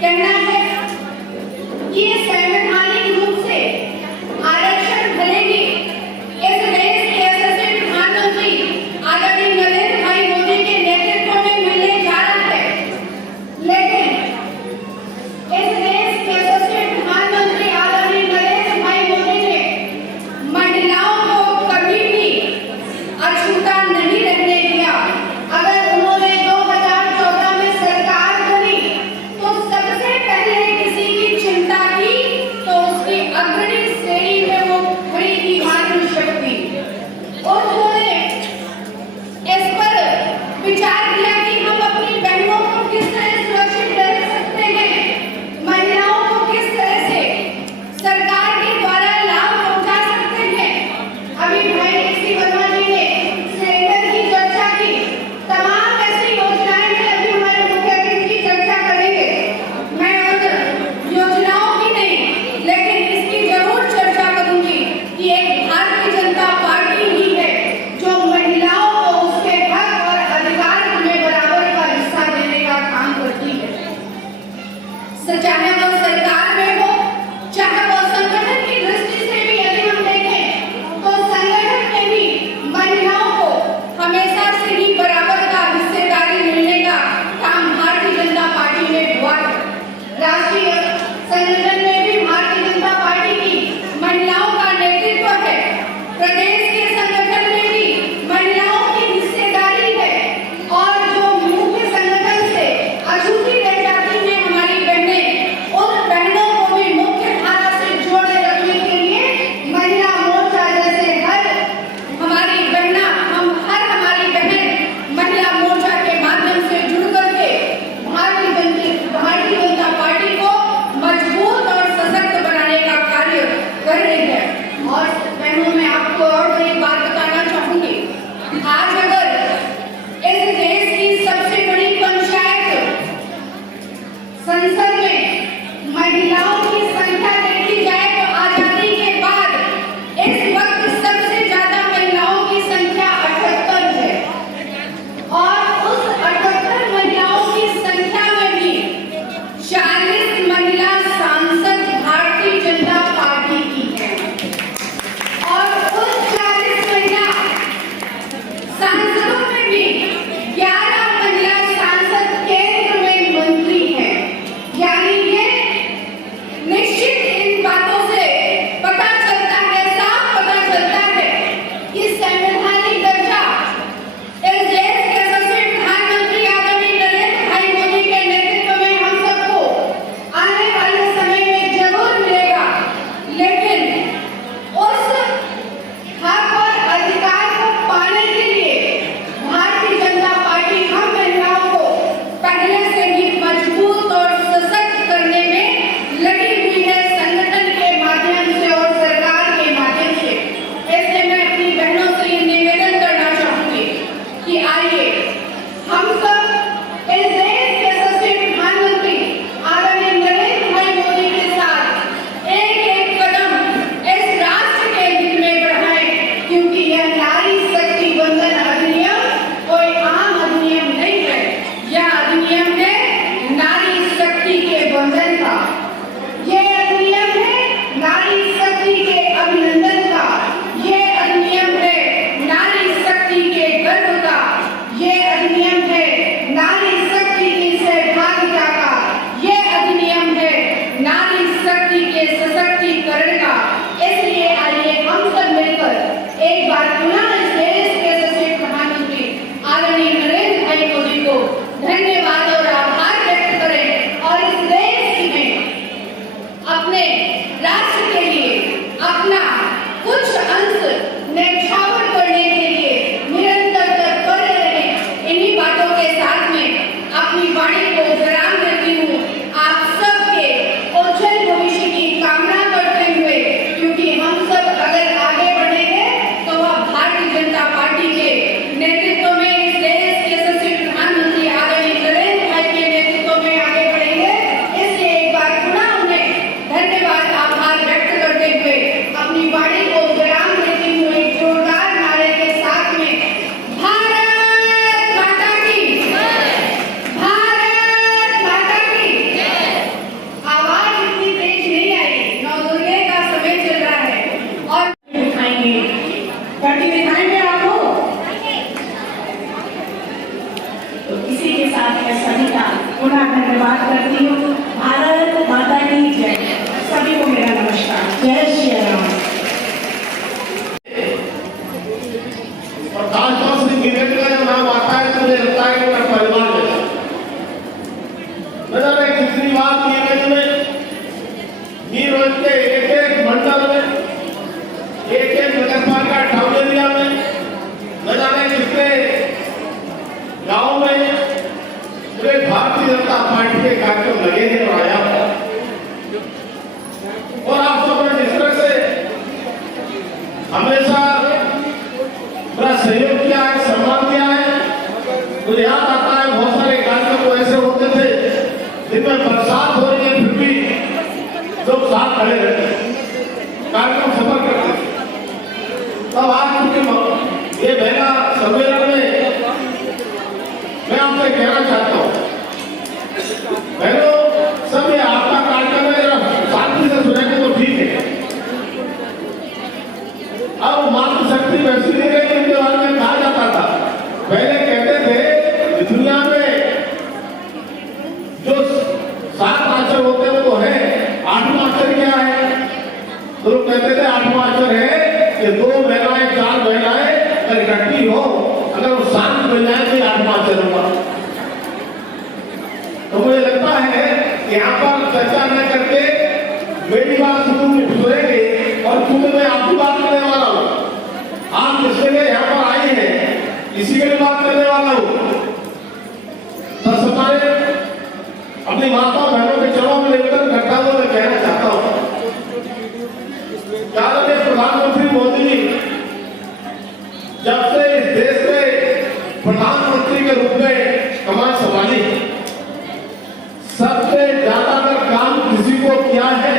कहना है कि ये संवैधानिक रूप से आरक्षण भले ही इस देश के यशस्वी प्रधानमंत्री आदरणीय नरेंद्र भाई मोदी के नेतृत्व में मिलने जा रहा है, लेकिन इस देश के यशस्वी प्रधानमंत्री आदरणीय नरेंद्र भाई मोदी ने महिलाओं को कभी भी अछूता नहीं रहने दिया। अगर उन्होंने 2014 में सरकार करी तो सबसे पहले किसी की चिंता की तो उसकी अग्रणी श्रेणी में वो खड़ी थी मातृशक्ति। उन्होंने इस पर विचार किया कि हम अपनी बहनों को किस तरह सुरक्षित रख सकते हैं, महिलाओं को किस तरह से सरकार के द्वारा लाभ पहुंचा सकते हैं। अभी भाई ऋषि वर्मा जी ने सिलेंडर की चर्चा की, तमाम ऐसी योजनाएं हैं, अभी हमारे मुख्यमंत्री जी चर्चा करेंगे। मैं उन योजनाओं की नहीं लेकिन इसकी जरूर चर्चा करूंगी कि एक भारतीय जनता पार्टी ही है जो महिलाओं को उसके हक और अधिकार में बराबर का हिस्सा देने का काम करती है। चाहे वो सरकार में हो, चाहे वो संगठन की दृष्टि से भी यदि हम देखें तो संगठन में भी महिलाओं को हमेशा से ही बराबर का हिस्सेदारी मिलने का काम भारतीय जनता पार्टी में हुआ है। राष्ट्रीय संगठन में भी भारतीय जनता पार्टी की महिलाओं का नेतृत्व है, प्रदेश के संगठन में भी महिलाओं की हिस्सेदारी है और जो मुख्य संगठन से अछूती रह जाती हैं हमारी बहनें, उन बहनों को भी मुख्य धारा से जोड़े रखने के लिए महिला मोर्चा जैसे हमारी बहन महिला मोर्चा के माध्यम से जुड़ करके भारतीय जनता पार्टी को मजबूत और सशक्त बनाने का कार्य कर रही है। और बहनों मैं आपको और एक बात बताना चाहूंगी, आज अगर इस देश की सबसे बड़ी पंचायत संसद में महिलाओं की संख्या देखी जाए तो आजादी के बाद इस वक्त सबसे ज्यादा महिलाओं की संख्या 78 है और उस 78 महिलाओं की संख्या में भी 40 महिला सांसद भारतीय जनता पार्टी की है और उस 40 महिला सांसदों में भी 11 महिला सांसद केंद्र में मंत्री हैं। यानी ये निश्चित इन बातों से पता चलता है, साफ पता चलता है कि संवैधानिक दर्जा इस देश के यशस्वी प्रधानमंत्री आदरणीय नरेंद्र भाई मोदी के नेतृत्व में हम सबको आने वाले समय में जरूर मिलेगा, लेकिन उस हक और अधिकार को पाने के लिए भारतीय जनता पार्टी हम महिलाओं को पहले से ही मजबूत और सशक्त करने में लगी हुई है, संगठन के माध्यम से और सरकार के माध्यम से। इसलिए मैं अपनी बहनों से ये निवेदन करना चाहूंगी कि आइए हम सब इस देश के यशस्वी प्रधानमंत्री आदरणीय नरेंद्र भाई मोदी के साथ एक एक कदम इस राष्ट्र के हित में बढ़ाएं, क्योंकि यह नारी शक्ति बंधन अधिनियम कोई आम अधिनियम नहीं है, यह अधिनियम है नारी शक्ति के बंधन का, यह अधिनियम है नारी शक्ति के अभिनंदन का, यह अधिनियम है नारी शक्ति के गर्व का, यह अधिनियम है नारी शक्ति की सहभागिता का, यह अधिनियम है नारी शक्ति के सशक्तिकरण का। इसलिए आइए हम सब मिलकर एक बार पुनः इस देश के यशस्वी प्रधानमंत्री आदरणीय नरेंद्र भाई मोदी को धन्यवाद और आभार व्यक्त करें और इस देश में अपने राष्ट्र के लिए अपना कुछ अंश न्यौछावर करने के लिए निरंतर तत्पर रहें। इन्हीं बातों के साथ में अपनी वाणी को विराम देती हूँ। आप सबके उज्जवल भविष्य की कामना करते हुए, क्योंकि हम सब अगर आगे बढ़ेंगे तो वह भारतीय लगे हैं आया। और आप सबने जिस तरह से हमेशा बड़ा सहयोग किया है, सम्मान दिया है, मुझे याद आता है बहुत सारे कार्यक्रम ऐसे होते थे जिनमें बरसात हो रही है फिर भी लोग साथ खड़े रहते, कार्यक्रम सफल करते थे। तब आज क्योंकि ये पहला सम्मेलन में मैं आपसे कहना चाहता हूँ, बहनों सब ये आपका कार्यक्रम है, जरा शांति से सुनेंगे तो ठीक है। अब मातृशक्ति वैसी नहीं रही उनके बारे में कहा जाता था। पहले कहते थे कि दुनिया में जो 7 आचर होते हैं वो है, 8वां आचर क्या है? तो लोग कहते थे 8वां आचर है कि 2 महिलाएं 4 महिलाएं अगर इकट्ठी हो, अगर वो शांत मिल जाए तो 8वां आचर होगा। तो मुझे लगता है कि यहाँ पर चर्चा न करके मेरी बात सुनेंगे, और क्योंकि मैं आपकी बात करने वाला हूँ, आप जिसके लिए यहाँ पर आए हैं इसी के लिए बात करने वाला हूँ। तो सबसे अपनी माता बहनों के चरणों में निवेदन करता हुआ मैं कहना चाहता हूँ, आदरणीय प्रधानमंत्री मोदी जी जब से इस देश में प्रधानमंत्री के रूप में कमान संभाली, सबसे ज्यादा अगर काम किसी को किया है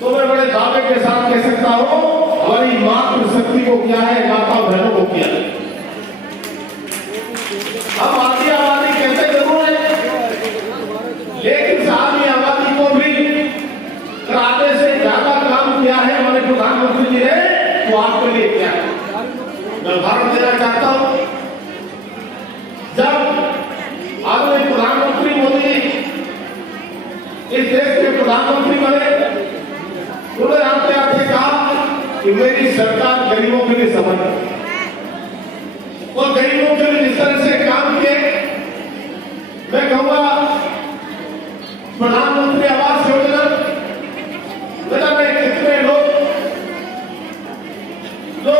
तो मैं बड़े दावे के साथ कह सकता हूं हमारी मातृशक्ति को किया है, माता बहनों को किया है। अब आधी आबादी कहते जरूर है, लेकिन आधी आबादी को भी आधे से ज्यादा काम किया है हमारे प्रधानमंत्री जी ने, तो आपके लिए क्या है मैं उदाहरण देना चाहता हूं। जब आदरणीय प्रधानमंत्री मोदी इस देश के प्रधानमंत्री बने, उन्होंने आते आते कहा कि मेरी सरकार गरीबों के लिए समर्पित, और गरीबों के लिए जिस तरह से काम किए, मैं कहूंगा प्रधानमंत्री आवास योजना में कितने लोग जो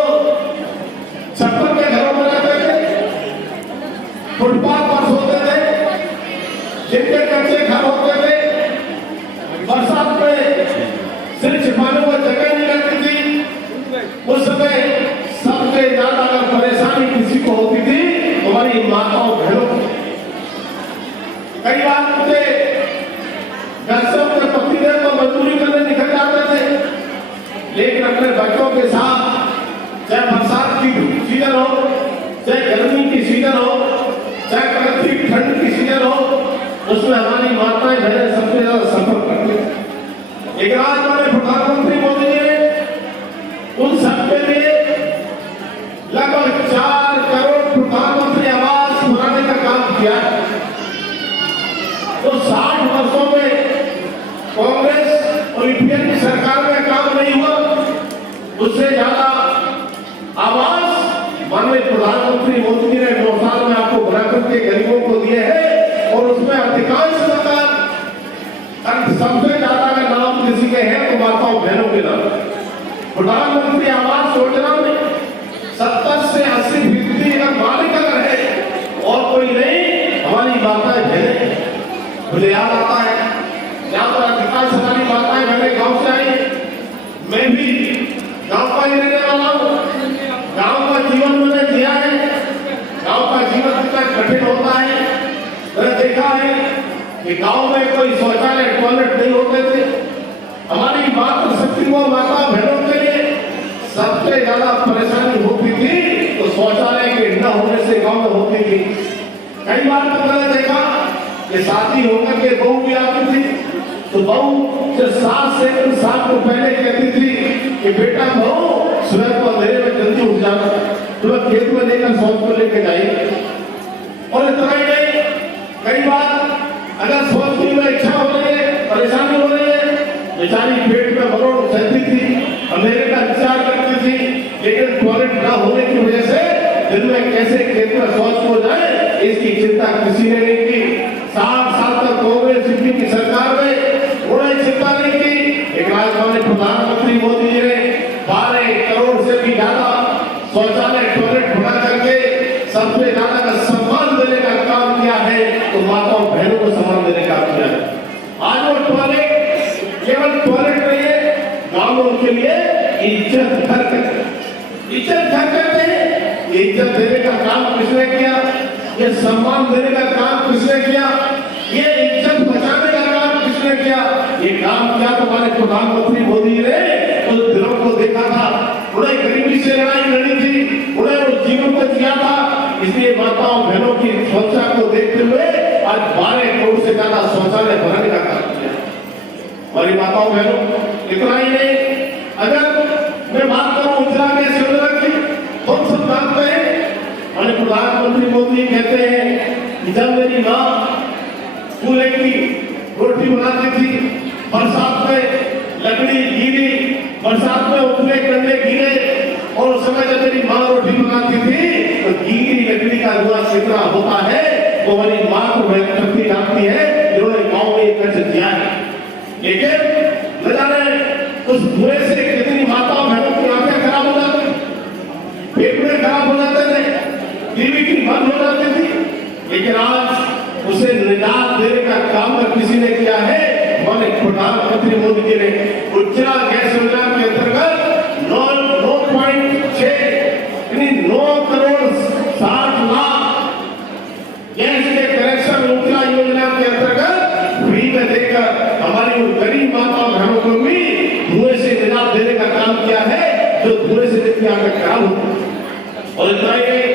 छप्पर के घरों में रहते थे, फुटपाथ पर सोते थे, जिनके कच्चे घर होते थे, बरसात में सिर छिपाने को जगह नहीं लगती थी, उस समय सबसे ज्यादा अगर परेशानी किसी को होती थी हमारी माताओं बहनों को। कई बार मुझे दर्शकों के पति देव तो मजदूरी करने निकल जाते थे, लेकिन अपने बच्चों के साथ चाहे बरसात की सीजन हो, चाहे गर्मी की सीजन हो, चाहे कड़कती ठंड की सीजन हो, उसमें हमारी माताएं बहनें सबसे ज्यादा सफर करती हैं। लेकिन आज हमारे प्रधानमंत्री मोदी जी ने उन सबके लिए लगभग 4 करोड़ प्रधानमंत्री आवास बनाने का काम किया है। तो 60 वर्षों में कांग्रेस और यूपीए की सरकार में काम नहीं हुआ, उससे ज्यादा आवास माननीय प्रधानमंत्री मोदी जी ने 9 साल में आपको बनाकर के गरीबों को दिए हैं, और उसमें अधिकांश सरकार सबसे ज्यादा अगर नाम किसी के हैं तो माताओं बहनों के नाम। प्रधानमंत्री आवास योजना में 70 से 80% अगर मालिक अगर है और कोई नहीं, हमारी माताएं बहनें। मुझे याद आता है यहाँ पर अधिकांश हमारी माताएं बहनें गांव से आई, मैं भी गांव का ही रहने वाला हूँ, गांव का जीवन मैंने जिया है, गांव का जीवन कितना कठिन होता है। मैंने देखा है कि गांव में कोई शौचालय टॉयलेट नहीं होते थे। हमारी मातृशक्ति को माता बहनों के लिए सबसे ज्यादा परेशानी होती थी, तो शौचालय के न होने से गांव में होती थी। कई बार तो मैंने देखा कि शादी होकर के बहू भी आती थी, तो बहू से 7 से 7 को पहले कहती थी कि बेटा बहू सुबह को अंधेरे में जल्दी उठ जाना, सुबह खेत में लेकर शौच को लेकर जाइए। और इतना ही नहीं, कई बार अगर शौच की में इच्छा हो रही है, परेशानी हो रही है, बेचारी पेट में मरोड़ सहती थी, अंधेरे का इंतजार करती थी, लेकिन टॉयलेट न होने की वजह से दिन में कैसे खेत में शौच हो जाए इसकी चिंता किसी ने नहीं की। 60 साल तक कांग्रेस की सरकार में उन्होंने चिंता नहीं की, लेकिन आज हमारे प्रधानमंत्री मोदी जी ने 12 करोड़ से भी ज्यादा शौचालय टॉयलेट बना करके सबसे ज्यादा सम्मान देने का काम किया है, तो माताओं बहनों को समर्पित इज्जत घर करते, इज्जत घर करते हैं। ये इज्जत देने का काम किसने किया? ये सम्मान देने का काम किसने किया? ये इज्जत बचाने का काम किसने किया? ये काम किया तो हमारे प्रधानमंत्री मोदी ने उस दिनों को देखा था, उन्हें गरीबी से लड़ाई लड़ी थी, उन्हें उस जीवन को जिया था। इसलिए माताओं बहनों की सुरक्षा को देखते हुए आज 12 करोड़ से ज्यादा शौचालय बनाने का काम किया। हमारी माताओं बहनों, इतना ही नहीं, अगर मैं बात करूं उज्ज्वला गैस योजना की, तो हम सब जानते हैं, हमारे प्रधानमंत्री मोदी कहते हैं कि जब मेरी माँ चूल्हे की रोटी बनाती थी, बरसात में लकड़ी गिरी, बरसात में उपले कंडे गिरे, और उस समय जब मेरी माँ रोटी बनाती थी तो गीली लकड़ी का धुआं कितना होता है वो हमारी माँ को शक्ति जानती है, जिन्होंने गाँव में एक कष्ट दिया है। लेकिन न जाने उस धुएं से कितनी माताओं बहनों की आंखें खराब हो जाती, फेफड़े खराब हो जाते थे, टीवी की बंद हो जाती थी। लेकिन आज उसे निजात देने का काम अगर किसी ने किया है, हमारे प्रधानमंत्री मोदी जी ने उज्ज्वला गैस योजना के अंतर्गत 9.6 यानी 9 करोड़ 60 लाख गैस के कनेक्शन उज्ज्वला योजना के अंतर्गत फ्री में देकर हमारी उन गरीब माताओं बहनों को भी धुएं से निजात देने का काम किया है, जो धुएं से जितनी आंखें खराब होती। और इतना ही नहीं,